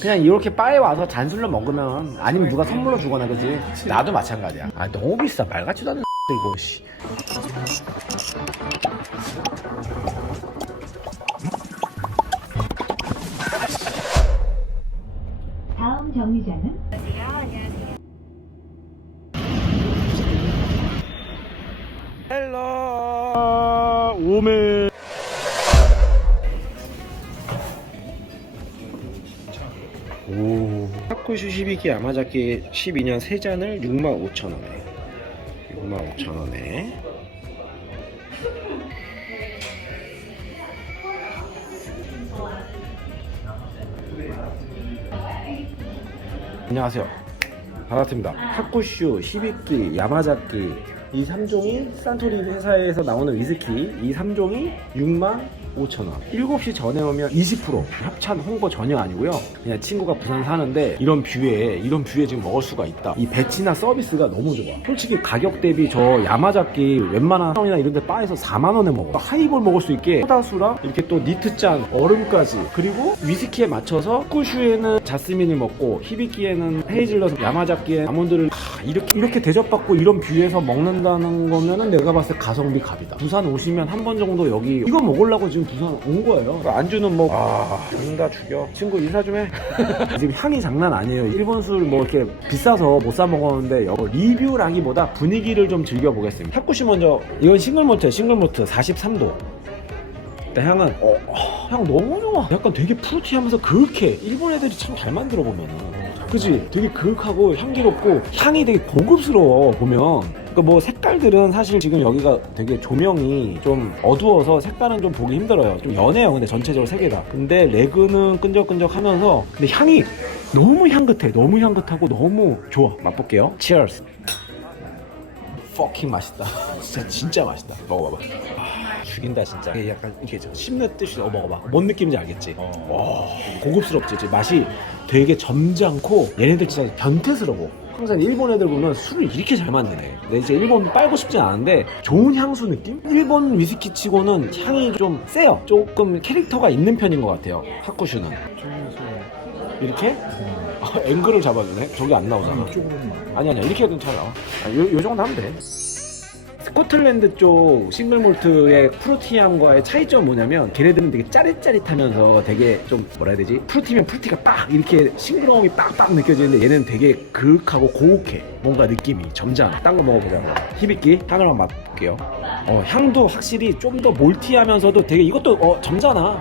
그냥 이렇게 바에 와서 잔술로 먹으면 아니면 누가 선물로 주거나 그지? 나도 마찬가지야. 아 너무 비싸. 말 같지도 않은 이거 씨. 다음 정류장은 헬로 오메. 오, 타쿠슈 12기 야마자키 12년 3잔을 65,000원에 65,000원에 안녕하세요, 반갑습니다. 타쿠슈 12기 야마자키 이 3종이 산토리니 회사에서 나오는 위스키, 이 3종이 65,000원. 7시 전에 오면 20% 협찬 홍보 전혀 아니고요. 그냥 친구가 부산 사는데 이런 뷰에 지금 먹을 수가 있다. 이 배치나 서비스가 너무 좋아. 솔직히 가격 대비 저 야마자키 웬만한 형이나 이런 데 바에서 4만원에 먹어. 하이볼 먹을 수 있게 소다수랑 이렇게 또 니트잔, 얼음까지, 그리고 위스키에 맞춰서 쿠슈에는 자스민을 먹고 히비키에는 헤이즐넛, 야마자키에 아몬드를 이렇게 대접받고 이런 뷰에서 먹는다는 거면은 내가 봤을 때 가성비 갑이다. 부산 오시면 한 번 정도 여기 이거 먹으려고 지금 부산 온 거예요. 안주는 뭐 죽는다 죽여. 친구 인사 좀 해. 지금 향이 장난 아니에요. 일본 술 뭐 이렇게 비싸서 못 사 먹었는데 리뷰라기보다 분위기를 좀 즐겨보겠습니다. 타쿠시 먼저. 이건 싱글몰트 43도. 일단 향은 향 너무 좋아. 약간 되게 프루티하면서 그윽해. 일본 애들이 참 잘 만들어 보면은, 그치? 되게 그윽하고 향기롭고 향이 되게 고급스러워 보면. 그러니까 뭐 색깔들은 사실 지금 여기가 되게 조명이 좀 어두워서 색깔은 좀 보기 힘들어요. 좀 연해요. 근데 전체적으로 세 개다. 근데 레그는 끈적끈적하면서 근데 향이 너무 향긋해. 너무 향긋하고 너무 좋아. 맛볼게요. Cheers. fucking 맛있다. 진짜 맛있다. 먹어봐봐. 죽인다 진짜. 이게 약간 이렇게 씹는 듯이 먹어봐. 뭔 느낌인지 알겠지? 고급스럽지. 맛이 되게 점잖고 얘네들 진짜 변태스러워. 항상 일본 애들 보면 술을 이렇게 잘 만드네. 근데 이제 일본 빨고 싶진 않은데 좋은 향수 느낌? 일본 위스키 치고는 향이 좀 세요. 조금 캐릭터가 있는 편인 것 같아요. 타쿠슈는 이렇게? 앵글을 잡아주네. 저기 안 나오잖아. 아니야 이렇게 해도 괜찮아. 요 정도 하면 돼. 스코틀랜드 쪽 싱글몰트의 프루티함과의 차이점은 뭐냐면 걔네들은 되게 짜릿짜릿하면서 되게 좀 뭐라 해야 되지? 프루티면 프루티가 빡 이렇게 싱그러움이 빡빡 느껴지는데 얘는 되게 그윽하고 고혹해. 뭔가 느낌이 점잖아. 딴 거 먹어보자. 히비키 향을 한번 맛볼게요. 향도 확실히 좀 더 몰티하면서도 되게 이것도 점잖아.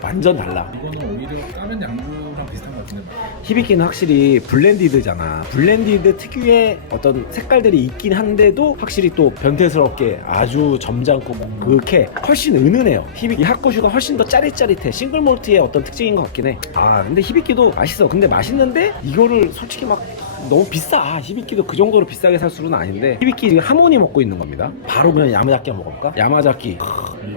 완전 달라. 이거는 오히려 다른 양주랑 비슷한 것 같은데. 히비키는 확실히 블렌디드잖아. 블렌디드 특유의 어떤 색깔들이 있긴 한데도 확실히 또 변태스럽게 아주 점잖고 그렇게 훨씬 은은해요. 히비키 핫고슈가 훨씬 더 짜릿짜릿해. 싱글몰트의 어떤 특징인 것 같긴 해. 근데 히비키도 맛있어. 근데 맛있는데 이거를 솔직히 막 너무 비싸. 히비키도 그 정도로 비싸게 살 수는 아닌데 히비키 지금 하모니 먹고 있는 겁니다. 바로 그냥 야마자키 한번 먹어볼까? 야마자키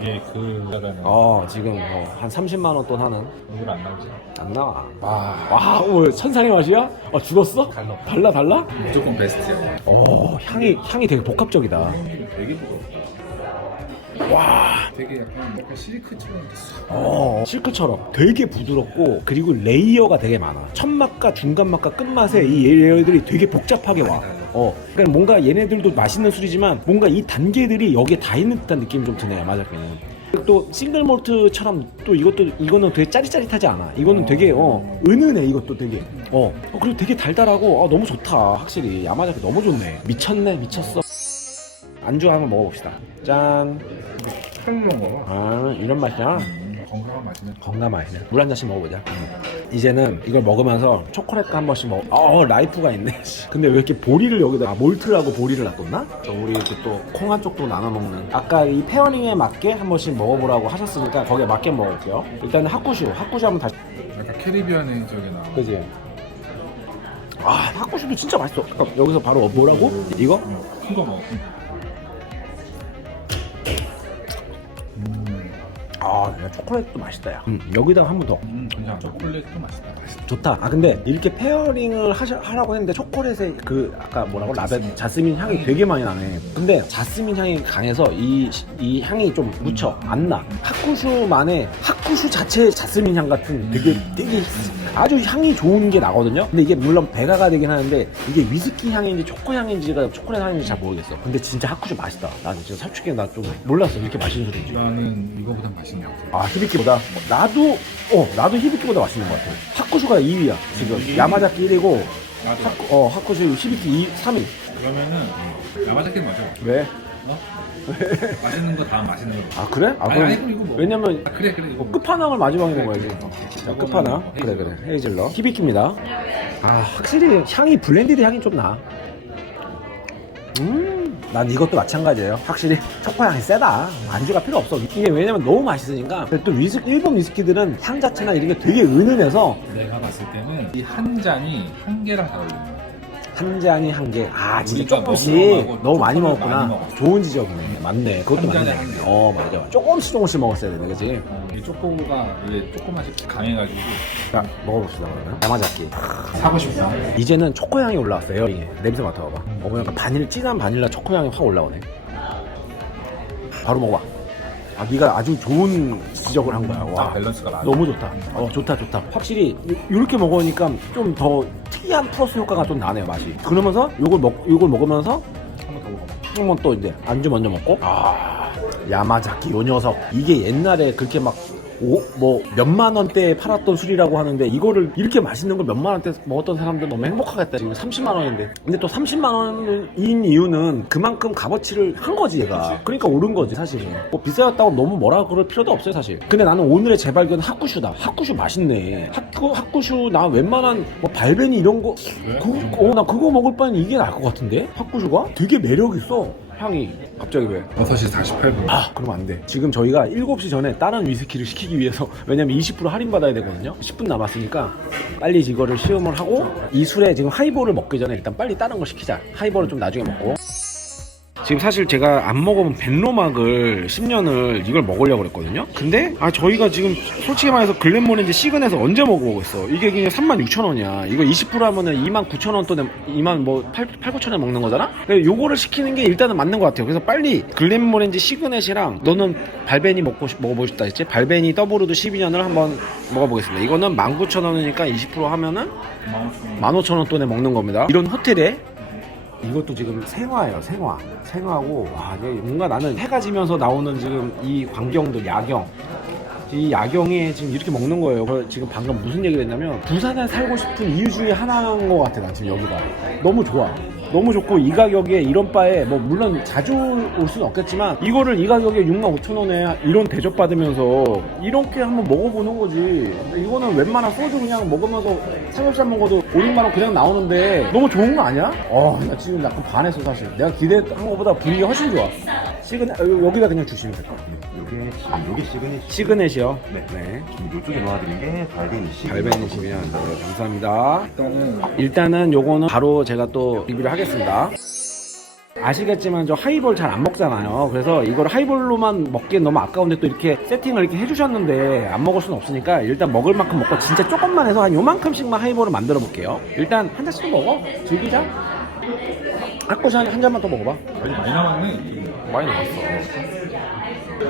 이게 그 가는 지금 한 30만원 돈 하는. 오늘 안 나오지? 안 나와. 와, 천상의 맛이야? 죽었어? 달라? 무조건 베스트야. 향이 되게 복합적이다. 되게 부드러워. 와, 되게 약간 실크처럼 됐어. 실크처럼 되게 부드럽고, 그리고 레이어가 되게 많아. 첫 맛과 중간 맛과 끝 맛에 이 레이어들이 되게 복잡하게 와. 그러니까 뭔가 얘네들도 맛있는 술이지만 뭔가 이 단계들이 여기에 다 있는 듯한 느낌이 좀 드네요. 야마자키는. 또 싱글몰트처럼 또 이거는 되게 짜릿짜릿하지 않아. 이거는 되게 은은해. 이것도 되게 그리고 되게 달달하고 너무 좋다. 확실히 야마자키 너무 좋네. 미쳤어. 안주 한번 먹어봅시다. 짠. 처음 먹어. 이런 맛이야. 건강한 맛이네. 건강 맛이네. 물 한 잔씩 먹어보자. 이제는 이걸 먹으면서 초콜릿도 한 번씩 먹어. 라이프가 있네. 근데 왜 이렇게 보리를 여기다 몰트라고 보리를 놔뒀나? 우리 또 콩 한 쪽도 나눠 먹는. 아까 이 페어링에 맞게 한 번씩 먹어보라고 하셨으니까 거기에 맞게 먹을게요. 일단은 핫구슈 한번 다시. 약간 캐리비안의 저기 나. 그지? 핫구슈도 진짜 맛있어. 여기서 바로 뭐라고? 이거? 큰 거 먹어. 아, 야, 초콜릿도 맛있다, 야. 여기다가 한 번 더. 그냥 초콜릿도 맛있다. 맛있다. 좋다. 아, 근데 이렇게 페어링을 하라고 했는데 초콜릿의 그, 아까 뭐라고? 자스민 향이 되게 많이 나네. 근데 자스민 향이 강해서 이 향이 좀 묻혀. 안 나. 핫구슈만의 핫구슈 자체의 자스민 향 같은 되게 아주 향이 좋은 게 나거든요. 근데 이게 물론 배가가 되긴 하는데 이게 위스키 향인지 초코 향인지가 초콜릿 향인지 잘 모르겠어. 근데 진짜 핫구슈 맛있다. 나 진짜 솔직히 나 좀 몰랐어. 이렇게 맛있는 소리인지. 나는 이거보단 맛있는 것 같아. 아, 히비키보다? 나도 히비키보다 맛있는 것 같아. 핫구슈가 2위야, 지금. 야마자키 1위고, 핫구슈 히비키 3위. 그러면은 야마자키는 맞아. 왜? 어? 맛있는 거 다음 맛있는 거. 아, 그래? 아, 아니, 그럼, 아니, 그럼 이거 뭐. 왜냐면, 그래 이거. 끝판왕을 마지막에 먹어야지. 자, 끝판왕. 헤이즐넛. 그래. 헤이즐넛. 히비키입니다. 아, 확실히 향이, 블렌디드 향이 좀 나. 난 이것도 마찬가지예요. 확실히 초코 향이 세다. 안주가 필요 없어. 이게 왜냐면 너무 맛있으니까. 또 일본 위스키들은 향 자체나 이런 게 되게 은은해서 내가 봤을 때는 이 한 잔이 한 개랑 잘 어울린다. 한 잔이 한 개. 아, 진짜 우리가 조금씩 먹으라고 너무 많이 초코를 먹었구나. 많이 먹었어. 좋은 지적이네. 맞네. 그것도 한 잔에 맞네. 한 개. 맞아. 조금씩 먹었어야 되네, 그치? 이 초코가 원래 초코 맛이 강해가지고 자, 먹어봅시다, 그러면. 야마자키. 사고 싶다. 이제는 초코 향이 올라왔어요. 이게. 냄새 맡아봐봐. 약간 진한 바닐라 초코 향이 확 올라오네. 바로 먹어봐. 아, 네가 아주 좋은 지적을 한 거야. 와, 밸런스가 나아. 너무 좋다. 좋다. 확실히 이렇게 먹으니까 좀 더 특이한 플러스 효과가 좀 나네요, 맛이. 그러면서 요걸 먹으면서 한 번 더 먹어봐. 한 번 또 이제 안주 먼저 먹고. 야마자키 요 녀석. 이게 옛날에 그렇게 막 몇만 원대에 팔았던 술이라고 하는데 이거를 이렇게 맛있는 걸 몇만 원대 먹었던 사람들 너무 행복하겠다. 지금 30만 원인데. 근데 또 30만 원인 이유는 그만큼 값어치를 한 거지, 얘가. 그러니까 오른 거지, 사실은. 뭐 비싸졌다고 너무 뭐라 그럴 필요도 없어요, 사실. 근데 나는 오늘의 재발견은 핫구슈다. 핫구슈 맛있네. 핫구슈 나 웬만한 뭐 발베니 이런 거 나 그거 먹을 바엔 이게 나을 것 같은데? 핫구슈가 되게 매력 있어. 향이 갑자기 왜? 6시 48분. 아, 그러면 안 돼. 지금 저희가 7시 전에 다른 위스키를 시키기 위해서, 왜냐면 20% 할인 받아야 되거든요. 10분 남았으니까 빨리 이거를 시음을 하고 이 술에 지금 하이볼을 먹기 전에 일단 빨리 다른 걸 시키자. 하이볼을 좀 나중에 먹고. 지금 사실 제가 안 먹어본 벤로막을 10년을 이걸 먹으려고 그랬거든요. 근데 저희가 지금 솔직히 말해서 글렌모렌지 시그넷을 언제 먹어보고 있어. 이게 그냥 36,000원이야. 이거 20% 하면은 29,000원 또 8,9,000원 먹는 거잖아. 그래서 요거를 시키는 게 일단은 맞는 것 같아요. 그래서 빨리 글렌모렌지 시그넷이랑 너는 발베니 먹어보고 싶다 했지? 발베니 더블우드 12년을 한번 먹어보겠습니다. 이거는 19,000원이니까 20% 하면은 15,000원 돈에 먹는 겁니다. 이런 호텔에 이것도 지금 생화예요. 생화고, 와, 뭔가 나는 해가 지면서 나오는 지금 이 광경도 야경. 이 야경에 지금 이렇게 먹는 거예요. 지금 방금 무슨 얘기를 했냐면 부산에 살고 싶은 이유 중에 하나인 것 같아. 난 지금 여기가 너무 좋아. 너무 좋고 이 가격에 이런 바에 뭐 물론 자주 올 수는 없겠지만 이거를 이 가격에 65,000원에 이런 대접 받으면서 이렇게 한번 먹어보는 거지. 이거는 웬만한 소주 그냥 먹으면서 삼겹살 먹어도 5, 6만원 그냥 나오는데 너무 좋은 거 아니야? 나 지금 약간 반했어 사실. 내가 기대한 것보다 분위기가 훨씬 좋아. 여기다 그냥 주시면 될 것 같아요. 이게 시그넷이요. 네. 이쪽에 놓아드린 게 발베니시. 발베니시면 네, 감사합니다. 일단은 요거는 바로 제가 또 리뷰를 하겠습니다. 아시겠지만 저 하이볼 잘 안 먹잖아요. 그래서 이걸 하이볼로만 먹기엔 너무 아까운데 또 이렇게 세팅을 이렇게 해주셨는데 안 먹을 수는 없으니까 일단 먹을 만큼 먹고 진짜 조금만 해서 한 요만큼씩만 하이볼을 만들어 볼게요. 일단 한 잔씩 먹어. 즐기자. 핫구슈 한 잔만 더 먹어봐. 아니 많이 남았네. 많이 남았어.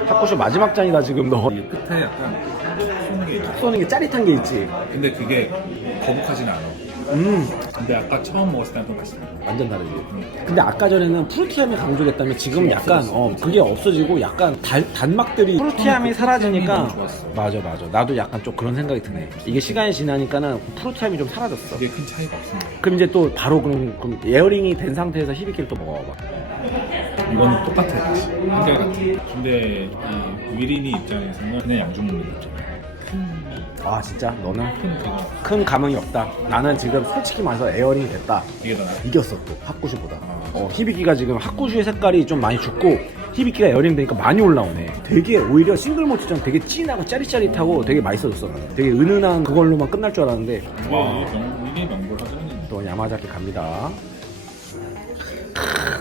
핫구슈 마지막 잔이다 지금 너. 이 끝에 약간 쏘는 게 있어. 쏘는 게 짜릿한 게 있지. 근데 그게 거북하진 않아. 근데 아까 처음 먹었을 때는 또 맛있다. 완전 다르지. 근데 아까 전에는 프루티함이 강조됐다면 지금 약간 그게 없어지고 약간 단막들이 프루티함이 사라지니까 너무 좋았어. 맞아. 나도 약간 좀 그런 생각이 드네. 이게 시간이 지나니까는 프루티함이 좀 사라졌어. 그게 큰 차이가 없습니다. 그럼 이제 또 바로 그럼 에어링이 된 상태에서 히비키를 또 먹어봐. 이건 똑같아 다시 한결같아. 근데 이 위린이 입장에서는 그냥 양주 먹는 거잖아. 아 진짜 너는 큰 그거 큰 감흥이 없다. 나는 지금 솔직히 말해서 에어링이 됐다. 이게 더 나아. 이겼어 또 핫구슈보다. 히비키가 지금 핫구슈의 색깔이 좀 많이 죽고 히비키가 에어링 되니까 많이 올라오네. 되게 오히려 싱글몰트처럼 되게 진하고 짜릿짜릿하고 되게 맛있어졌어. 나는. 되게 은은한 그걸로만 끝날 줄 알았는데 이게 명불허전이네. 또 야마자키 갑니다.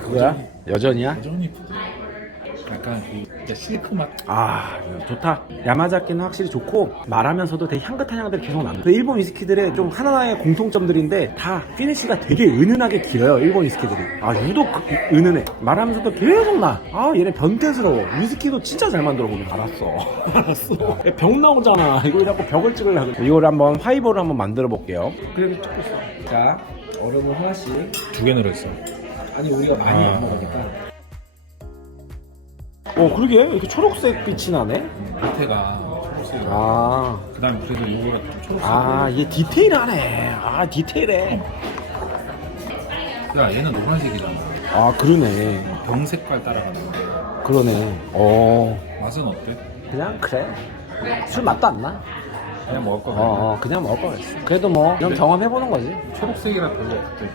그거야? 여전이야? 여전히 부드러워. 약간 그 실크 맛. 아 좋다. 야마자키는 확실히 좋고 말하면서도 되게 향긋한 향들이 계속 납니다. 그 일본 위스키들의 좀 하나의 공통점들인데 다 피니쉬가 되게 은은하게 길어요. 일본 위스키들이. 아 유독 은은해. 말하면서도 계속 나. 아 얘네 변태스러워. 위스키도 진짜 잘 만들어 보네. 알았어. 병 나오잖아. 이거 자꾸 벽을 찍으려고. 이걸 한번 하이볼을 한번 만들어 볼게요. 그래도 찍고 있어. 자 얼음을 하나씩. 2개 넣었어. 아니 우리가 많이 안 먹으니까. 그러게 이렇게 초록색 빛이 나네. 밑에가 초록색. 아, 그다음 그래도 요거가 좀 초록색. 아, 이게 디테일하네. 아, 디테일해. 야 얘는 노란색이잖아. 아, 그러네. 병 색깔 따라가는데. 그러네. 맛은 어때? 그냥 그래. 술 맛도 안 나. 그냥 먹을 거 같아. 그냥 먹을 거 그랬어. 그래도 뭐 이런 경험해보는 거지. 초록색이라 별로 갑자기.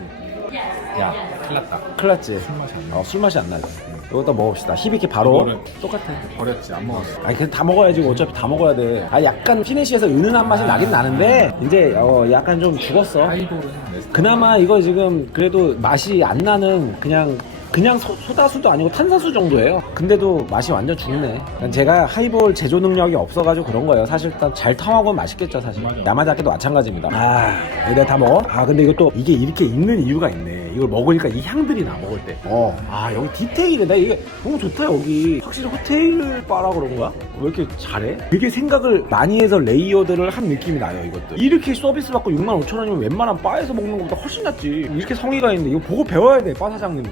야 큰일 났다. 큰일 났지. 술 맛이 안 나. 술 맛이 안 나지. 이거도 먹읍시다. 히비키 바로. 이거를- 똑같아. 버렸지 안 먹었어. 아니 그냥 다 먹어야지. 어차피 다 먹어야 돼. 아 약간 피니쉬에서 은은한 맛이 나긴 나는데 이제 약간 좀 죽었어. 하이볼은 내 그나마 이거 지금 그래도 맛이 안 나는 그냥 소다수도 아니고 탄산수 정도예요. 근데도 맛이 완전 죽네. 제가 하이볼 제조 능력이 없어가지고 그런 거예요. 사실 일단 잘 타먹으면 맛있겠죠 사실. 맞아. 야마자키도 마찬가지입니다. 이거 내가 다 먹어? 근데 이거 또 이게 이렇게 있는 이유가 있네. 이걸 먹으니까 이 향들이 나 먹을 때. 여기 디테일이 나 이게 너무 좋다 여기. 확실히 호텔 바라 그런 거야? 왜 이렇게 잘해? 되게 생각을 많이 해서 레이어드를 한 느낌이 나요 이것도. 이렇게 서비스 받고 65,000원이면 웬만한 바에서 먹는 것보다 훨씬 낫지. 이렇게 성의가 있는데 이거 보고 배워야 돼 바 사장님.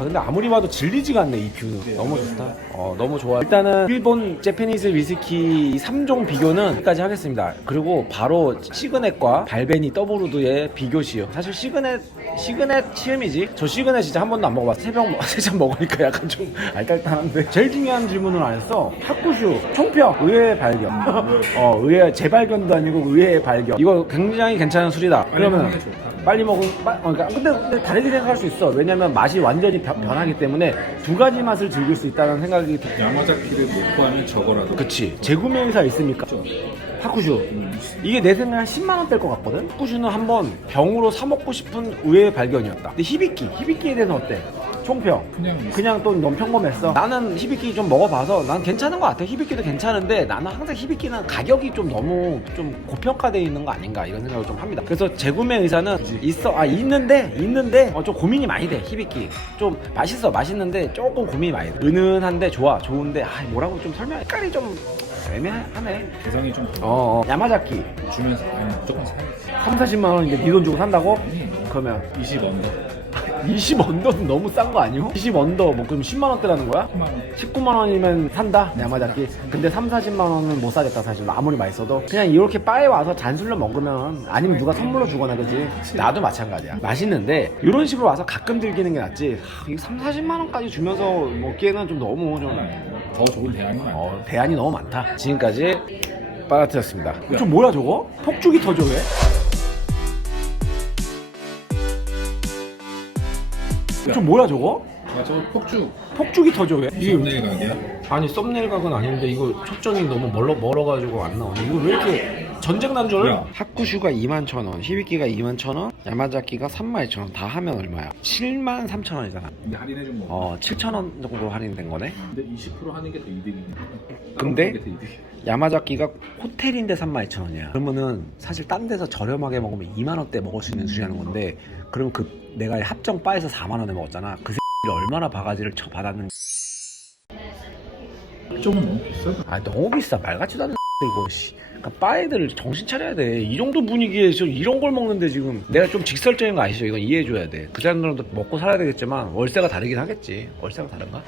근데 아무리 봐도 질리지가 않네 이 뷰는. 너무 좋다. 너무 좋아. 일단은 일본 재패니즈 위스키 3종 비교는 여기까지 하겠습니다. 그리고 바로 시그넷과 발베니 더블우드의 비교시요. 사실 시그넷 치음이지. 저 시그넷 진짜 한 번도 안 먹어봤어. 세 잔 먹으니까 약간 좀 알딸딸한데. 제일 중요한 질문을 안 했어. 탁구슈 총평 의외의 발견. 의외 재발견도 아니고 의외의 발견. 이거 굉장히 괜찮은 술이다. 그러면 빨리 먹으면 그러니까 근데 다르게 생각할 수 있어. 왜냐면 맛이 완전히 변하기 때문에 두 가지 맛을 즐길 수 있다는 생각이 야마자키를 못 구하면 저거라도. 그치. 재구매 회사 있습니까? 타쿠슈 이게 내 생각에 한 10만원 될 것 같거든. 타쿠슈는 한번 병으로 사 먹고 싶은 의외의 발견이었다. 근데 히비키에 대해서 어때? 총평 그냥 또 너무 평범했어. 나는 히비키 좀 먹어봐서 난 괜찮은 것 같아. 히비키도 괜찮은데 나는 항상 히비키는 가격이 좀 너무 좀 고평가되어 있는 거 아닌가 이런 생각을 좀 합니다. 그래서 재구매 의사는 있는데 좀 고민이 많이 돼. 히비키 좀 맛있는데 조금 고민이 많이 돼. 은은한데 좋은데 뭐라고 좀 설명 색깔이 좀 애매하네. 개성이 좀 야마자키 주면서 무조건 사야지. 30-40만원인데 네 돈 주고 산다고? 아니, 그러면 20 언더. 20 언더는 너무 싼 거 아니요? 20 언더 뭐 그럼 10만원대라는 거야? 19만원이면 산다? 야마자키. 근데 30-40만원은 못 사겠다 사실. 아무리 맛있어도 그냥 이렇게 바에 와서 잔술로 먹으면 아니면 누가 선물로 주거나 그지? 나도 마찬가지야. 맛있는데 이런 식으로 와서 가끔 즐기는 게 낫지. 이거 30-40만원까지 주면서 먹기에는 좀 너무 좀 더 좋은 대안이 많아. 대안이 너무 많다. 지금까지 빨아들였습니다. 좀 뭐야 저거? 폭죽이 터져 왜? 좀 뭐야 저거? 저 폭죽이 터져 왜? 썸네일 각이야? 아니 썸네일 각은 아닌데 이거 초점이 너무 멀어가지고 안 나오네. 이거 왜 이렇게 전쟁 난 줄 알아? 야. 하쿠슈가 21,000원, 히비키가 21,000원, 야마자키가 32,000원. 다 하면 얼마야? 73,000원이잖아. 근데 할인해준 거. 7,000원 정도 할인된 거네. 근데 20% 하는 게 더 이득이네. 근데 그게 더 이득이야. 야마자키가 호텔인데 32,000원이야. 그러면은 사실 딴 데서 저렴하게 먹으면 2만원대 먹을 수 있는 술이라는 건데, 그럼 내가 합정 바에서 4만원에 먹었잖아. 그 새끼를 얼마나 바가지를 쳐받았는지. 좀 너무 비싸다. 너무 비싸. 말 같지도 않은 이거 씨. 그러니까 바 애들 정신 차려야 돼. 이 정도 분위기에 저 이런 걸 먹는데 지금 내가 좀 직설적인 거 아시죠? 이건 이해해줘야 돼. 그 사람들은 먹고 살아야 되겠지만 월세가 다르긴 하겠지. 월세가 다른가?